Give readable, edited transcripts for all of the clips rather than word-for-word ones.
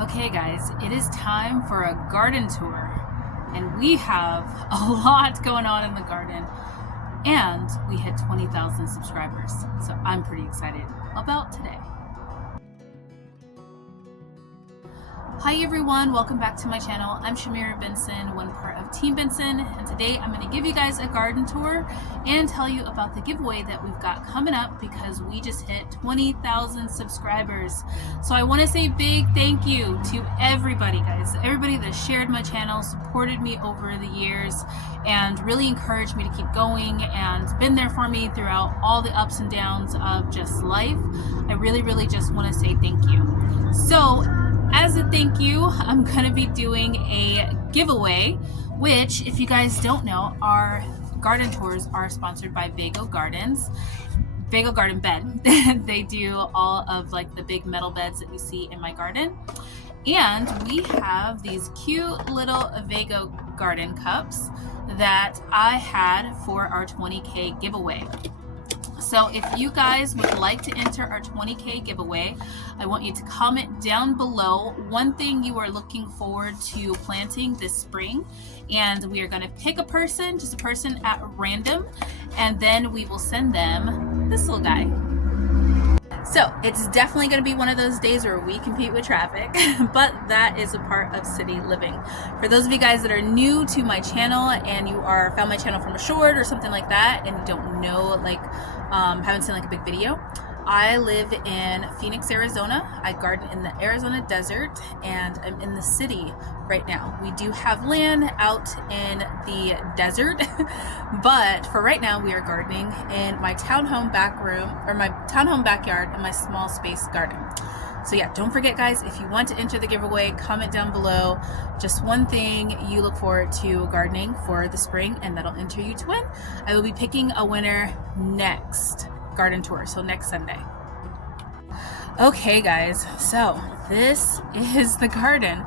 Okay guys, it is time for a garden tour and we have a lot going on in the garden and we hit 20,000 subscribers. So I'm pretty excited about today. Hi everyone, welcome back to my channel. I'm Shamira Benson, one part of Team Benson, and today I'm going to give you guys a garden tour and tell you about the giveaway that we've got coming up because we just hit 20,000 subscribers. So I want to say big thank you to everybody guys, everybody that shared my channel, supported me over the years, and really encouraged me to keep going and been there for me throughout all the ups and downs of just life. I really just want to say thank you. So as a thank you, I'm going to be doing a giveaway, which, if you guys don't know, our garden tours are sponsored by Vago Gardens. Vago Garden Bed. They do all of like the big metal beds that you see in my garden. And we have these cute little Vago garden cups that I had for our 20K giveaway. So if you guys would like to enter our 20K giveaway, I want you to comment down below one thing you are looking forward to planting this spring, and we are going to pick a person, just a person at random, and then we will send them this little guy. So it's definitely going to be one of those days where we compete with traffic, but that is a part of city living. For those of you guys that are new to my channel and you found my channel from a short or something like that and you don't know, like haven't seen like a big video, I live in Phoenix, Arizona. I garden in the Arizona desert and I'm in the city right now. We do have land out in the desert, but for right now we are gardening in my townhome back room, or my townhome backyard, in my small space garden. So yeah, don't forget guys, if you want to enter the giveaway, comment down below just one thing you look forward to gardening for the spring and that'll enter you to win. I will be picking a winner next garden tour, so next Sunday. Okay guys, so this is the garden.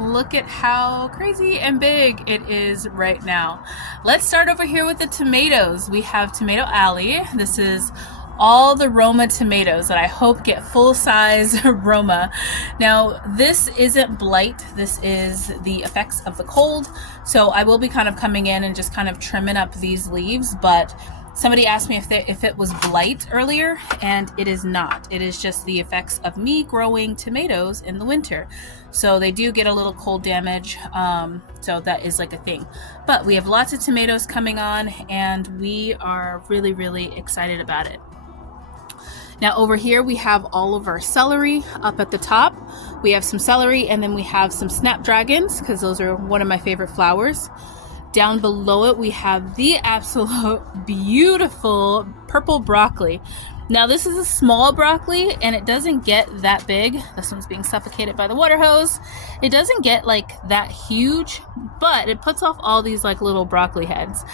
Look at how crazy and big it is right now. Let's start over here with the tomatoes. We have Tomato Alley. This is all the Roma tomatoes that I hope get full-size Roma. Now this isn't blight, this is the effects of the cold, so I will be kind of coming in and just kind of trimming up these leaves, but somebody asked me if it was blight earlier, and it is not. It is just the effects of me growing tomatoes in the winter. So they do get a little cold damage, so that is like a thing. But we have lots of tomatoes coming on, and we are really excited about it. Now over here we have all of our celery up at the top. We have some celery, and then we have some snapdragons, because those are one of my favorite flowers. Down below it, we have the absolute beautiful purple broccoli. Now this is a small broccoli and it doesn't get that big. This one's being suffocated by the water hose. It doesn't get like that huge, but it puts off all these like little broccoli heads.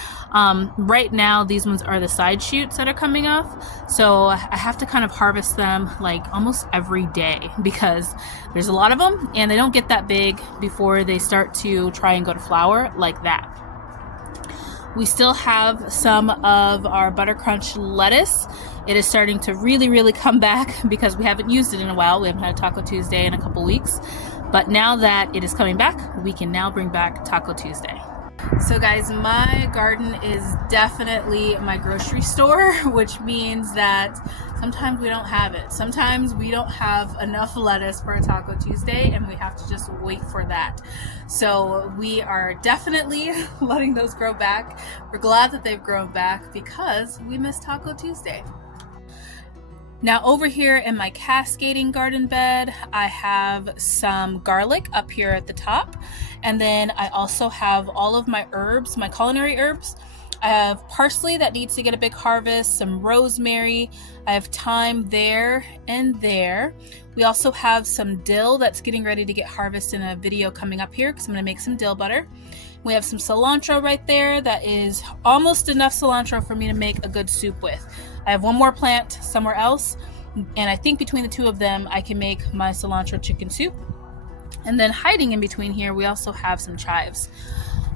Right now, these ones are the side shoots that are coming off. So I have to kind of harvest them like almost every day because there's a lot of them and they don't get that big before they start to try and go to flower like that. We still have some of our Butter Crunch lettuce. It is starting to really come back because we haven't used it in a while. We haven't had Taco Tuesday in a couple weeks. But now that it is coming back, we can now bring back Taco Tuesday. So guys, my garden is definitely my grocery store, which means that sometimes we don't have it. Sometimes we don't have enough lettuce for a Taco Tuesday and we have to just wait for that. So we are definitely letting those grow back. We're glad that they've grown back because we miss Taco Tuesday. Now over here in my cascading garden bed, I have some garlic up here at the top. And then I also have all of my herbs, my culinary herbs. I have parsley that needs to get a big harvest, some rosemary. I have thyme there and there. We also have some dill that's getting ready to get harvested in a video coming up here because I'm going to make some dill butter. We have some cilantro right there that is almost enough cilantro for me to make a good soup with. I have one more plant somewhere else, and I think between the two of them I can make my cilantro chicken soup. And then hiding in between here we also have some chives.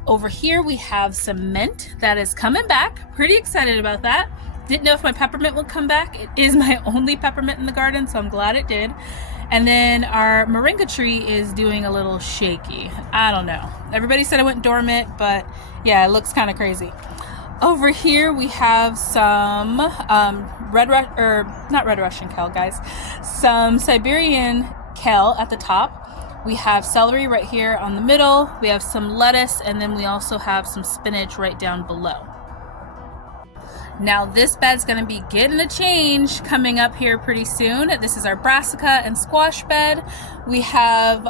Over here we have some mint that is coming back. Pretty excited about that. Didn't know if my peppermint would come back. It is my only peppermint in the garden, so I'm glad it did. And then our moringa tree is doing a little shaky. I don't know. Everybody said it went dormant, but yeah, it looks kind of crazy. Over here we have some not red Russian kale, guys. Some Siberian kale at the top. We have celery right here on the middle. We have some lettuce, and then we also have some spinach right down below. Now this bed's gonna be getting a change coming up here pretty soon. This is our brassica and squash bed. We have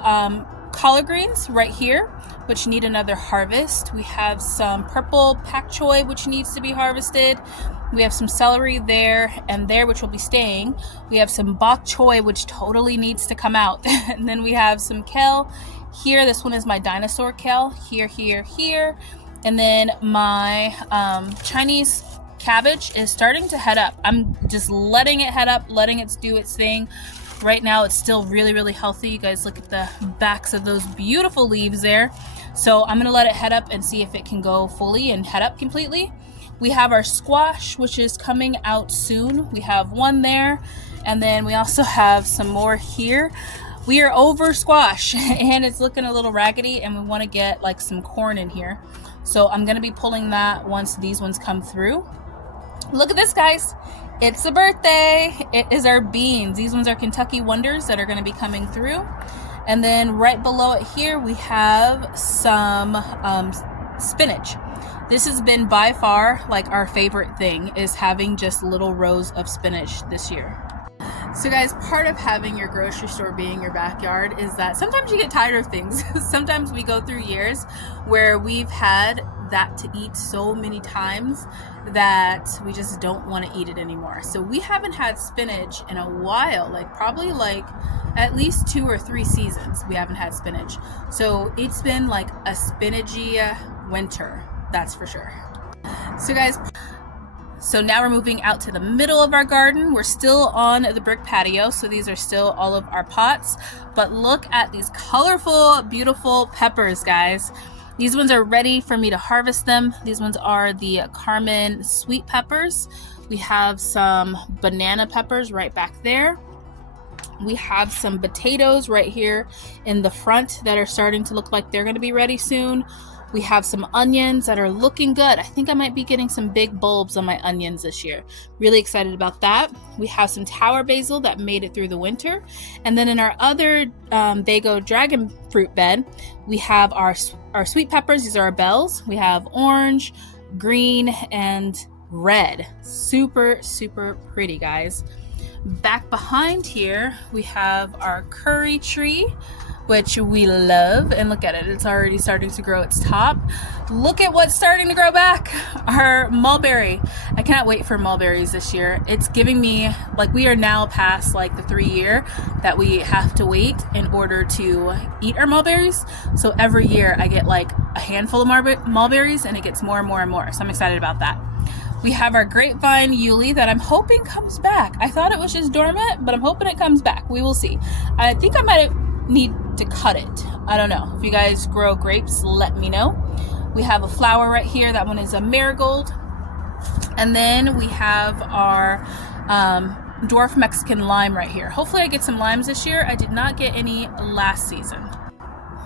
collard greens right here, which need another harvest. We have some purple pak choi, which needs to be harvested. We have some celery there and there, which will be staying. We have some bok choy, which totally needs to come out. And then we have some kale here. This one is my dinosaur kale, here, here, here. And then my Chinese cabbage is starting to head up. I'm just letting it head up, letting it do its thing. Right now it's still really, really healthy. You guys look at the backs of those beautiful leaves there. So I'm gonna let it head up and see if it can go fully and head up completely. We have our squash, which is coming out soon. We have one there, and then we also have some more here. We are over squash and it's looking a little raggedy, and we want to get like some corn in here. So I'm gonna be pulling that once these ones come through. Look at this, guys. It's a birthday. It is our beans. These ones are Kentucky Wonders that are going to be coming through. And then right below it here, we have some spinach. This has been by far like our favorite thing, is having just little rows of spinach this year. So guys, part of having your grocery store being your backyard is that sometimes you get tired of things. Sometimes we go through years where we've had that to eat so many times that we just don't want to eat it anymore. So we haven't had spinach in a while, probably at least 2 or 3 seasons we haven't had spinach. So it's been like a spinachy winter, that's for sure. So now we're moving out to the middle of our garden. We're still on the brick patio, so these are still all of our pots. But look at these colorful, beautiful peppers, guys. These ones are ready for me to harvest them. These ones are the Carmen sweet peppers. We have some banana peppers right back there. We have some potatoes right here in the front that are starting to look like they're going to be ready soon. We have some onions that are looking good. I think I might be getting some big bulbs on my onions this year. Really excited about that. We have some tower basil that made it through the winter. And then in our other Bago dragon fruit bed, we have our sweet peppers. These are our bells. We have orange, green, and red. Super, super pretty, guys. Back behind here, we have our curry tree, which we love, and look at it, it's already starting to grow its top. Look at what's starting to grow back, our mulberry. I cannot wait for mulberries this year. It's giving me, we are now past the 3-year that we have to wait in order to eat our mulberries. So every year I get a handful of mulberries, and it gets more and more and more. So I'm excited about that. We have our grapevine Yuli that I'm hoping comes back. I thought it was just dormant, but I'm hoping it comes back. We will see. I think I might need to cut it. I don't know. If you guys grow grapes, let me know. We have a flower right here. That one is a marigold. And then we have our dwarf Mexican lime right here. Hopefully I get some limes this year. I did not get any last season.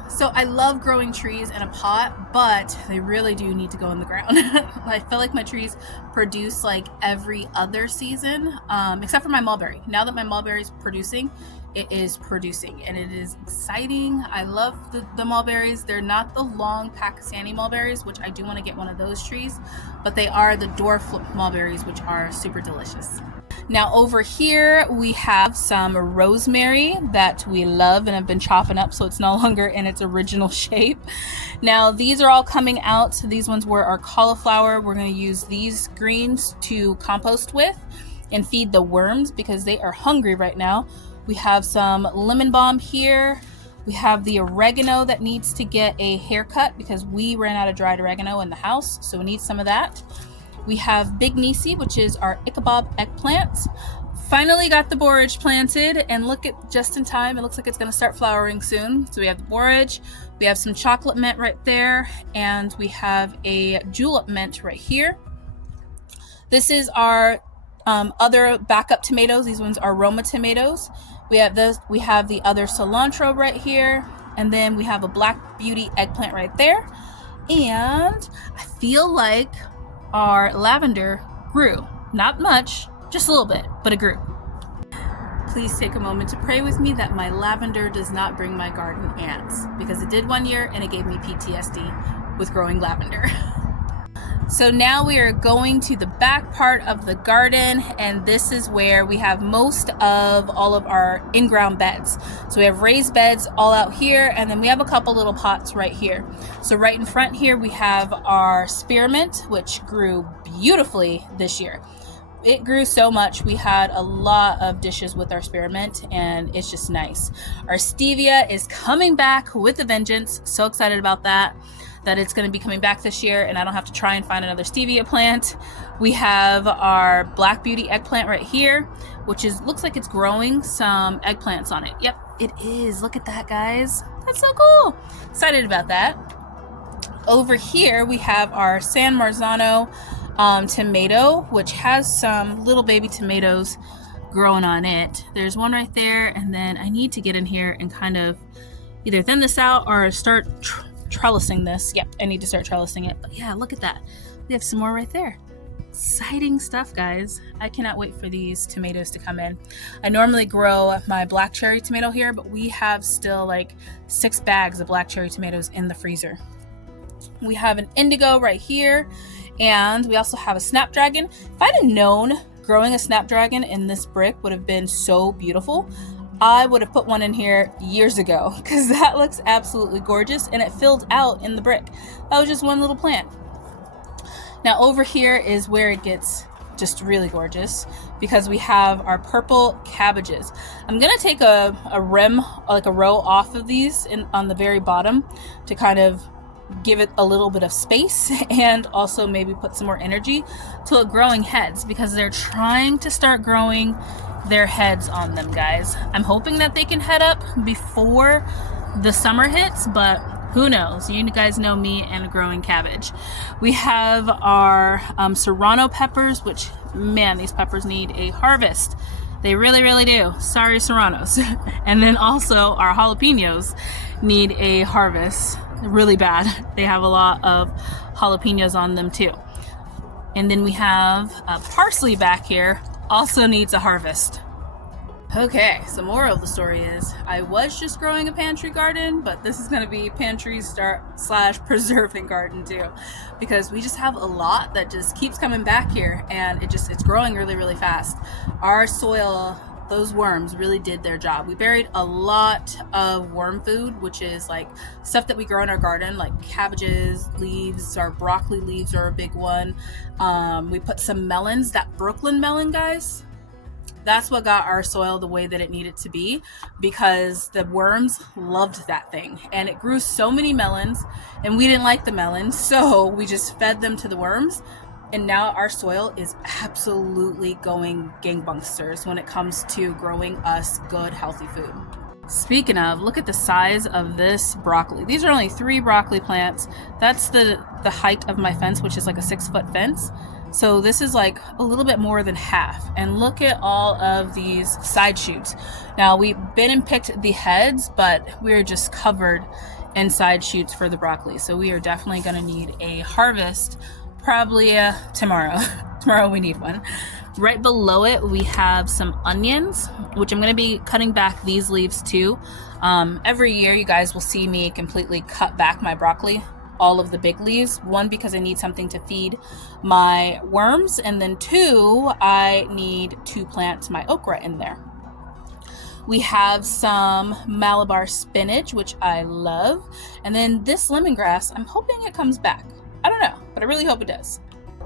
So I love growing trees in a pot, but they really do need to go in the ground. I feel like my trees produce every other season, except for my mulberry. Now that my mulberry is producing, it is producing, and it is exciting. I love the mulberries. They're not the long Pakistani mulberries, which I do want to get one of those trees, but they are the dwarf mulberries, which are super delicious. Now over here we have some rosemary that we love and have been chopping up, so it's no longer in its original shape. Now these are all coming out. These ones were our cauliflower. We're going to use these greens to compost with and feed the worms because they are hungry right now. We have some lemon balm here. We have the oregano that needs to get a haircut because we ran out of dried oregano in the house, so we need some of that. We have Big Nisi, which is our Ichabod eggplants. Finally got the borage planted, and look at just in time. It looks like it's going to start flowering soon. So we have the borage, we have some chocolate mint right there, and we have a julep mint right here. This is our other backup tomatoes. These ones are Roma tomatoes. We have this, we have the other cilantro right here, and then we have a Black Beauty eggplant right there. And I feel like our lavender grew. Not much, just a little bit, but it grew. Please take a moment to pray with me that my lavender does not bring my garden ants, because it did one year and it gave me PTSD with growing lavender. So now we are going to the back part of the garden, and this is where we have most of all of our in-ground beds. So we have raised beds all out here, and then we have a couple little pots right here. So right in front here we have our spearmint, which grew beautifully this year. It grew so much. We had a lot of dishes with our spearmint, and it's just nice. Our stevia is coming back with a vengeance. So excited about that it's going to be coming back this year, and I don't have to try and find another stevia plant. We have our Black Beauty eggplant right here, which looks like it's growing some eggplants on it. Yep, it is. Look at that, guys. That's so cool. Excited about that. Over here we have our San Marzano tomato, which has some little baby tomatoes growing on it. There's one right there, and then I need to get in here and kind of either thin this out or start trellising this. Yep, I need to start trellising it. But yeah, look at that. We have some more right there. Exciting stuff, guys. I cannot wait for these tomatoes to come in. I normally grow my black cherry tomato here, but we have still like 6 bags of black cherry tomatoes in the freezer. We have an indigo right here, and we also have a snapdragon. If I'd have known growing a snapdragon in this brick would have been so beautiful, I would have put one in here years ago, because that looks absolutely gorgeous, and it filled out in the brick. That was just one little plant. Now over here is where it gets just really gorgeous, because we have our purple cabbages. I'm gonna take a rim, like a row off of these on the very bottom to kind of give it a little bit of space, and also maybe put some more energy to it growing heads, because they're trying to start growing their heads on them, guys. I'm hoping that they can head up before the summer hits, but who knows? You guys know me and growing cabbage. We have our serrano peppers, which, man, these peppers need a harvest. They really, really do. Sorry, serranos. And then also our jalapenos need a harvest really bad. They have a lot of jalapenos on them too. And then we have parsley back here, also needs a harvest. Okay, so moral of the story is I was just growing a pantry garden, but this is going to be pantry / preserving garden too, because we just have a lot that just keeps coming back here, and it's growing really, really fast. Our soil, those worms really did their job. We buried a lot of worm food, which is like stuff that we grow in our garden, like cabbages, leaves. Our broccoli leaves are a big one. We put some melons, that Brooklyn melon, guys. That's what got our soil the way that it needed to be, because the worms loved that thing, and it grew so many melons, and we didn't like the melons, so we just fed them to the worms. And now our soil is absolutely going gangbusters when it comes to growing us good, healthy food. Speaking of, look at the size of this broccoli. These are only 3 broccoli plants. That's the height of my fence, which is like a 6-foot fence. So this is like a little bit more than half. And look at all of these side shoots. Now, we've been and picked the heads, but we're just covered in side shoots for the broccoli. So we are definitely going to need a harvest. Probably tomorrow. Tomorrow we need one. Right below it we have some onions, which I'm going to be cutting back these leaves too. Every year you guys will see me completely cut back my broccoli, all of the big leaves. 1, because I need something to feed my worms, and then 2, I need to plant my okra in there. We have some Malabar spinach, which I love, and then this lemongrass, I'm hoping it comes back. I don't know, but I really hope it does.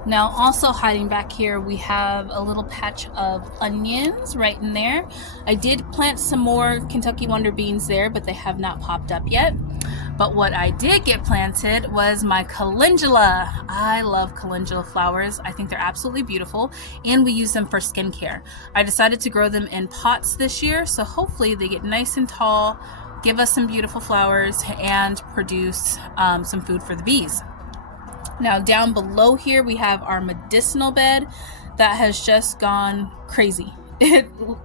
Now, also hiding back here, we have a little patch of onions right in there. I did plant some more Kentucky Wonder beans there, but they have not popped up yet. But what I did get planted was my calendula. I love calendula flowers. I think they're absolutely beautiful, and we use them for skincare. I decided to grow them in pots this year, so hopefully they get nice and tall, give us some beautiful flowers, and produce some food for the bees. Now down below here we have our medicinal bed that has just gone crazy.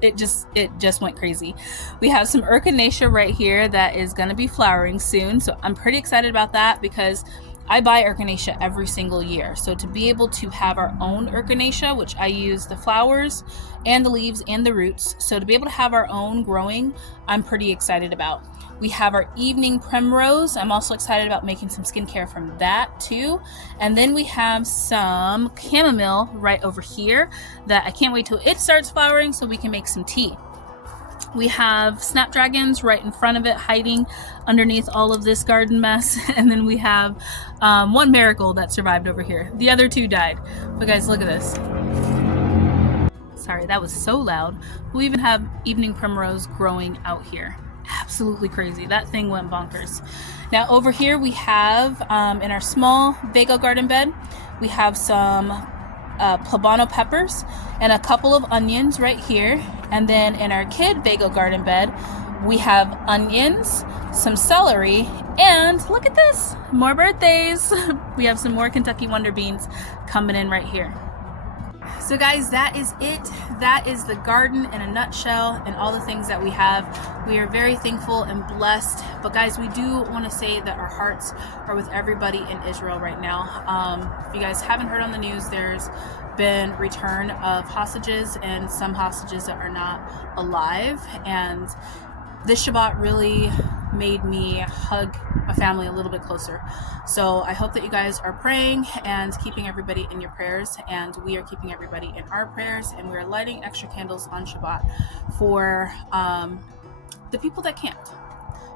it just went crazy. We have some echinacea right here that is going to be flowering soon, so I'm pretty excited about that because I buy echinacea every single year. So to be able to have our own echinacea, which I use the flowers and the leaves and the roots, so to be able to have our own growing, I'm pretty excited about. We have our evening primrose. I'm also excited about making some skincare from that too. And then we have some chamomile right over here that I can't wait till it starts flowering so we can make some tea. We have snapdragons right in front of it, hiding underneath all of this garden mess. And then we have one marigold that survived over here. The other two died. But guys, look at this. Sorry, that was so loud. We even have evening primrose growing out here. Absolutely crazy. That thing went bonkers. Now over here we have, in our small Vago garden bed, we have some poblano peppers and a couple of onions right here. And then in our kid Vago garden bed, we have onions, some celery, and look at this, more birthdays. We have some more Kentucky Wonder Beans coming in right here. So guys, that is it. That is the garden in a nutshell and all the things that we have. We are very thankful and blessed. But guys, we do want to say that our hearts are with everybody in Israel right now. If you guys haven't heard on the news, there's been return of hostages and some hostages that are not alive. And this Shabbat really made me hug my family a little bit closer. So I hope that you guys are praying and keeping everybody in your prayers, and we are keeping everybody in our prayers, and we're lighting extra candles on Shabbat for the people that can't,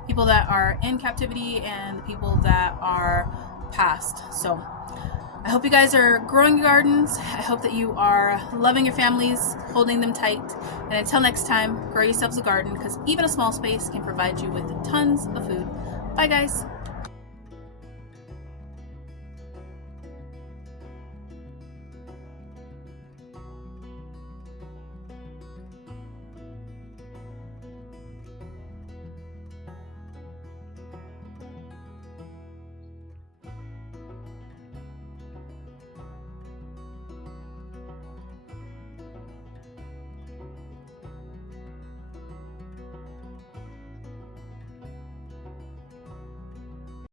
people that are in captivity and the people that are past. So I hope you guys are growing your gardens. I hope that you are loving your families, holding them tight. And until next time, grow yourselves a garden, because even a small space can provide you with tons of food. Bye guys.